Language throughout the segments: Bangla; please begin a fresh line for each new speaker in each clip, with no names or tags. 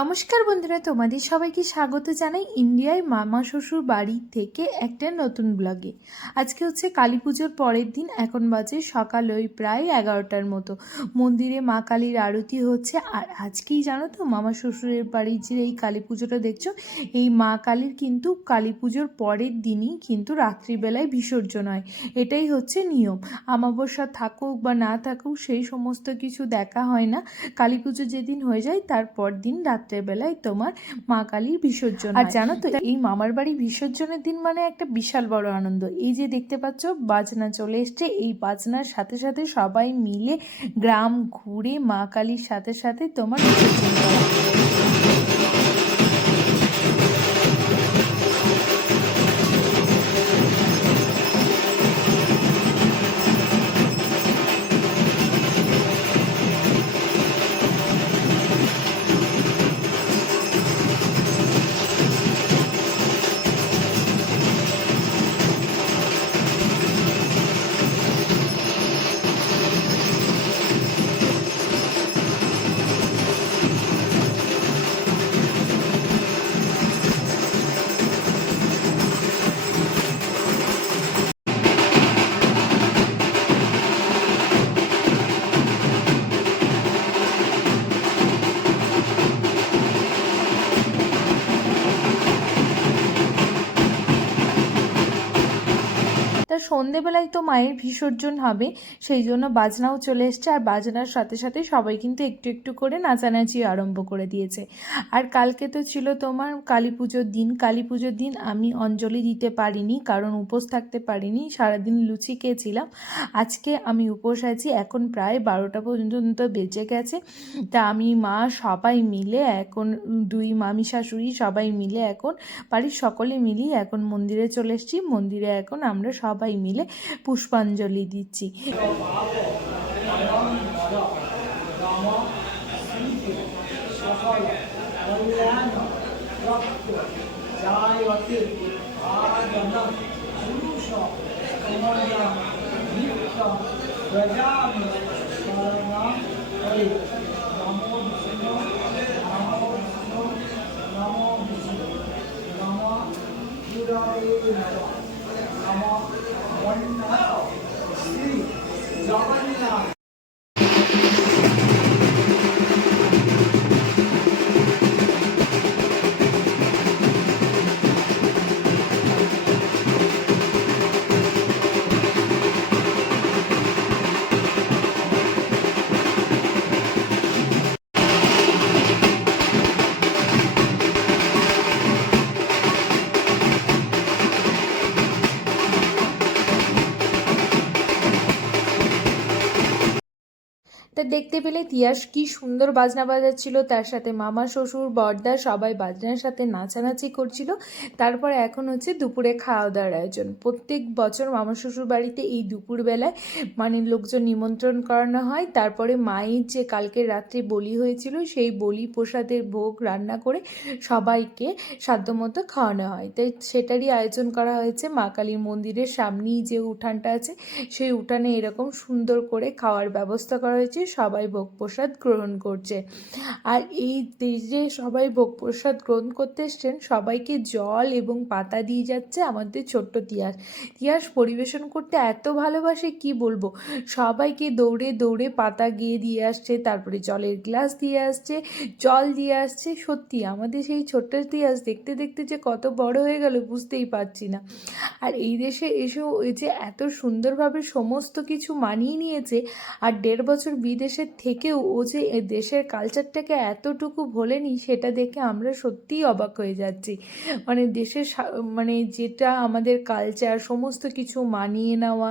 নমস্কার বন্ধুরা, তোমাদের সবাইকে স্বাগত জানাই ইন্ডিয়ায় মামা শ্বশুর বাড়ি থেকে একটা নতুন ব্লগে। আজকে হচ্ছে কালী পুজোর পরের দিন, এখন বাজে সকাল ওই প্রায় এগারোটার মতো। মন্দিরে মা কালীর আরতি হচ্ছে, আর আজকেই জানো তো মামা শ্বশুরের বাড়ির যে এই কালী পুজোটা দেখছ, এই মা কালীর কিন্তু কালী পুজোর পরের দিনই কিন্তু রাত্রিবেলায় বিসর্জন হয়। এটাই হচ্ছে নিয়ম। আমাবস্যা থাকুক বা না থাকুক, সেই সমস্ত কিছু দেখা হয় না। কালী পুজো যেদিন হয়ে যায় তারপর দিন রাত্রেবেলায় তোমার মা কালীর বিসর্জন আর জানো তো এই মামার বাড়ি বিসর্জনের দিন মানে একটা বিশাল বড় আনন্দ। এই যে দেখতে পাচ্ছ বাজনা চলে এসছে। এই বাজনার সাথে সাথে সবাই মিলে গ্রাম ঘুরে মা কালীর সাথে সাথে তোমার বিসর্জন করা সন্ধেবেলায় তো মায়ের বিসর্জন হবে, সেই জন্য বাজনাও চলে এসছে আর বাজনার সাথে সাথে সবাই কিন্তু একটু একটু করে নাচানাচি আরম্ভ করে দিয়েছে। আর কালকে তো ছিল তোমার কালী পুজোর দিন, কালী পুজোর দিন আমি অঞ্জলি দিতে পারিনি, কারণ উপোস থাকতে পারিনি, সারাদিন লুচি খেয়েছিলাম। আজকে আমি উপোস আছি, এখন প্রায় বারোটা পর্যন্ত বেঁচে গেছে, তা আমি মা সবাই মিলে এখন, দুই মামি শাশুড়ি সবাই মিলে এখন, বাড়ির সকলে মিলেই এখন মন্দিরে চলে এসেছি, মন্দিরে এখন আমরা সবাই মিলে পুষ্পাঞ্জলি দিচ্ছি।
জগন্নাথ
দেখতে পেলে তিয়াস কি সুন্দর বাজনা বাজাচ্ছিল, তার সাথে মামা শ্বশুর, বর্দা সবাই বাজনার সাথে নাচানাচি করছিল। তারপর এখন হচ্ছে দুপুরে খাওয়া দাওয়ার আয়োজন। প্রত্যেক বছর মামা শ্বশুর বাড়িতে এই দুপুরবেলায় মানে লোকজন নিমন্ত্রণ করানো হয়। তারপরে মায়ের যে কালকে রাত্রে বলি হয়েছিল, সেই বলি প্রসাদের ভোগ রান্না করে সবাইকে সাধ্যমতো খাওয়ানো হয়। তাই সেটারই আয়োজন করা হয়েছে। মা কালীর মন্দিরের সামনেই যে উঠানটা আছে, সেই উঠানে এরকম সুন্দর করে খাওয়ার ব্যবস্থা করা হয়েছে। সবাই ভোগ প্রসাদ গ্রহণ করছে। আর এই যে সবাই ভোগ প্রসাদ গ্রহণ করতে এসছেন, সবাইকে জল এবং পাতা দিয়ে যাচ্ছে আমাদের ছোট্ট তিয়াস তিয়াস পরিবেশন করতে এত ভালোবাসে, কি বলব? সবাইকে দৌড়ে দৌড়ে পাতা গিয়ে দিয়ে আসছে, তারপরে জলের গ্লাস দিয়ে আসছে, জল দিয়ে আসছে। সত্যি, আমাদের সেই ছোট্ট তিয়াস দেখতে দেখতে যে কত বড় হয়ে গেল, বুঝতেই পারছি না। আর এই দেশে এসেও যে এত সুন্দরভাবে সমস্ত কিছু মানিয়ে নিয়েছে, আর দেড় বছর বিদেশের থেকেও ও যে দেশের কালচারটাকে এতটুকু ভোলেনি, সেটা দেখে আমরা সত্যিই অবাক হয়ে যাচ্ছি। মানে দেশের মানে যেটা আমাদের কালচার সমস্ত কিছু মানিয়ে নেওয়া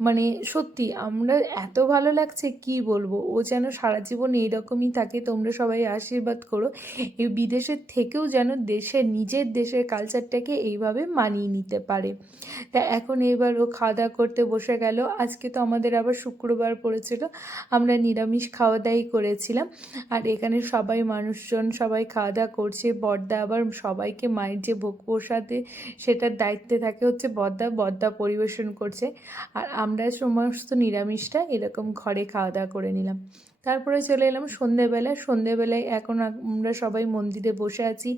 মানে সত্যি আমরা এত ভালো লাগছে, কি বলব? ও যেন সারা জীবন এইরকমই থাকে, তোমরা সবাই আশীর্বাদ করো। এই বিদেশের থেকেও যেন দেশের নিজের দেশের কালচারটাকে এইভাবে মানিয়ে নিতে পারে। তা এখন এবার ও খাওয়া দাওয়া করতে বসে গেল। আজকে তো আমাদের আবার শুক্রবার পড়েছিল। আমরা নিরামিষ খাওয়া দাওয়াই করেছিলাম। আর এখানে সবাই মানুষজন সবাই খাওয়া দাওয়া করছে। বর্দা আবার সবাইকে মায়ের যে ভোগ প্রসাদে সেটার দায়িত্বে থাকে হচ্ছে বদ্দা বদ্দা পরিবেশন করছে। আর আমরা সমস্ত নিরামিষটা এরকম ঘরে খাওয়া দাওয়া করে নিলাম। তারপরে চলে এলাম সন্ধেবেলা সন্ধেবেলায় এখন আমরা সবাই মন্দিরে বসে আছি।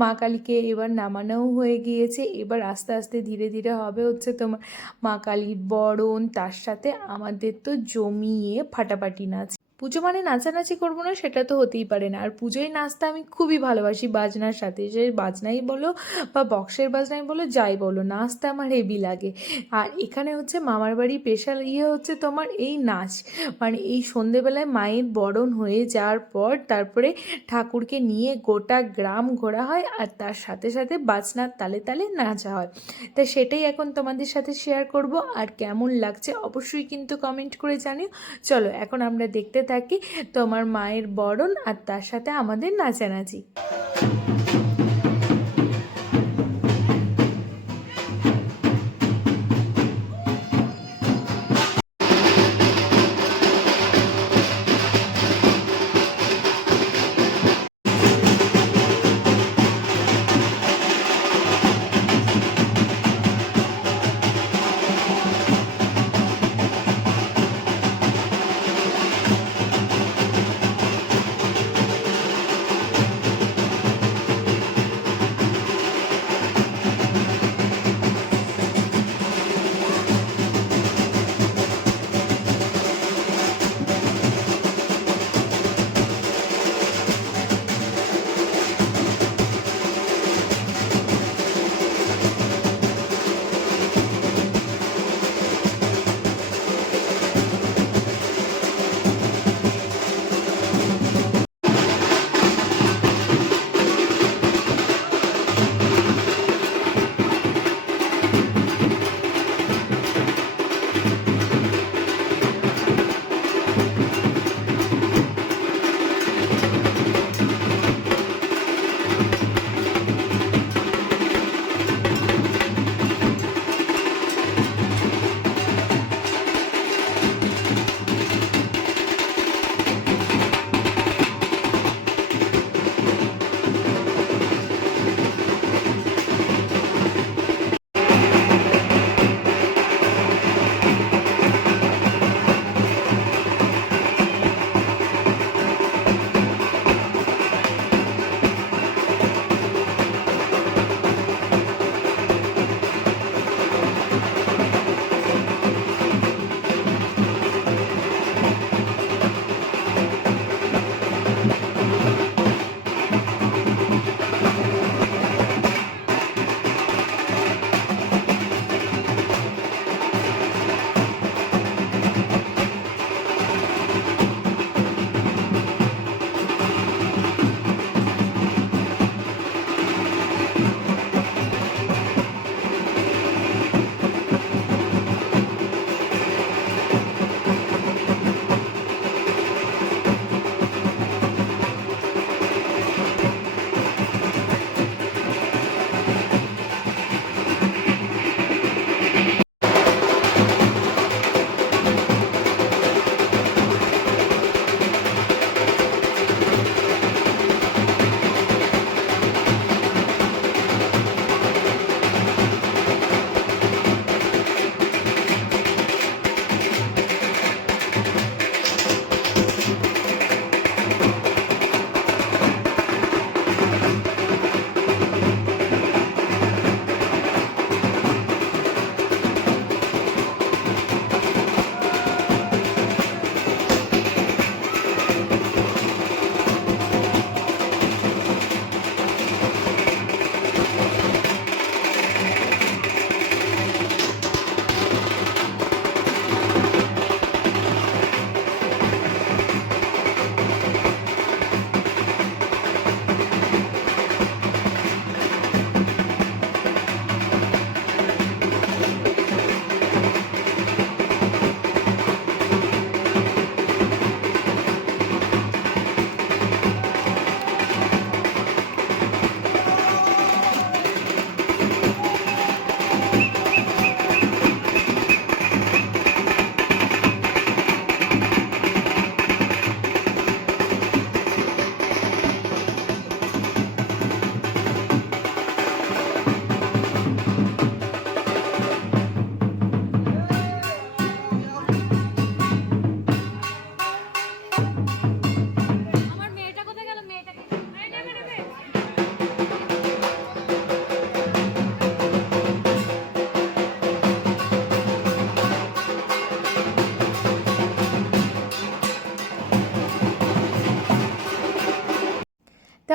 মা কালীকে এবার নামানোও হয়ে গিয়েছে। এবার আস্তে আস্তে ধীরে ধীরে হবে হচ্ছে তোমার মা কালীর বরণ। তার সাথে আমাদের তো জমিয়ে ফাটাফাটি নাচ। পুজো মানে নাচানাচি করব না, সেটা তো হতেই পারে না। আর পুজোয় নাচতে আমি খুবই ভালোবাসি বাজনার সাথে। সে বাজনাই বলো বা বক্সের বাজনাই বলো, যাই বলো, নাচতে আমার হেভি লাগে। আর এখানে হচ্ছে মামার বাড়ি স্পেশাল ইয়ে হচ্ছে তোমার এই নাচ। মানে এই সন্ধেবেলায় মায়ের বরণ হয়ে যাওয়ার পর তারপরে ঠাকুরকে নিয়ে গোটা গ্রাম ঘোরা হয় আর তার সাথে সাথে বাজনার তালে তালে নাচা হয়। তা সেটাই এখন তোমাদের সাথে শেয়ার করব। আর কেমন লাগছে অবশ্যই কিন্তু কমেন্ট করে জানিও। চলো, এখন আমরা দেখতে থাকি তোমার মায়ের বরণ আর তার সাথে আমাদের নাচানাচি।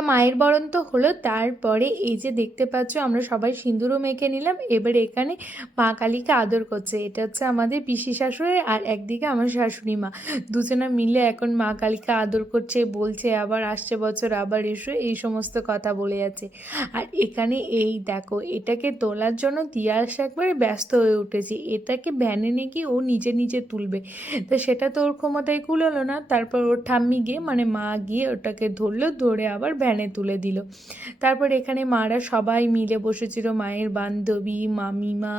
মায়ের বরণ তো হলো, তারপরে এই যে দেখতে পাচ্ছ আমরা সবাই সিঁদুরও মেখে নিলাম, এবার এখানে মা কালীকে আদর করছে। এটা হচ্ছে আমাদের পিসি শাশুড়ি আর একদিকে আমার শাশুড়ি মা। দুজনা মিলে এখন মা কালীকে আদর করছে, বলছে আবার আসছে বছর, আবার এসো, এই সমস্ত কথা বলে যাচ্ছে। আর এখানে এই দেখো, এটাকে তোলার জন্য তিয়াস একবারে ব্যস্ত হয়ে উঠেছে। এটাকে ভ্যানে গিয়ে ও নিজে নিজে তুলবে। তো সেটা তো ওর ক্ষমতায় কুলোলো না। তারপর ওর ঠাম্মি গিয়ে মানে মা গিয়ে ওটাকে ধরলো, ধরে আবার ভ্যানে তুলে দিল। তারপর এখানে মারা সবাই মিলে বসেছিল, মায়ের বান্ধবী, মামিমা,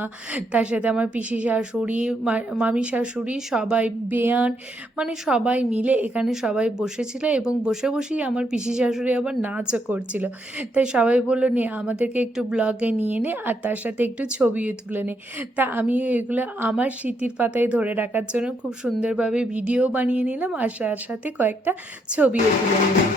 তার সাথে আমার পিসি শাশুড়ি মামি শাশুড়ি, সবাই, বেয়ান মানে সবাই মিলে এখানে সবাই বসেছিল এবং বসে বসেই আমার পিসি শাশুড়ি আবার নাচও করছিল। তাই সবাই বলল, নে, আমাদেরকে একটু ব্লগে নিয়ে নে আর তার সাথে একটু ছবিও তুলে নে। তা আমিও এগুলো আমার স্মৃতির পাতায় ধরে রাখার জন্য খুব সুন্দরভাবে ভিডিও বানিয়ে নিলাম আর সাথে কয়েকটা ছবিও তুলে নিলাম।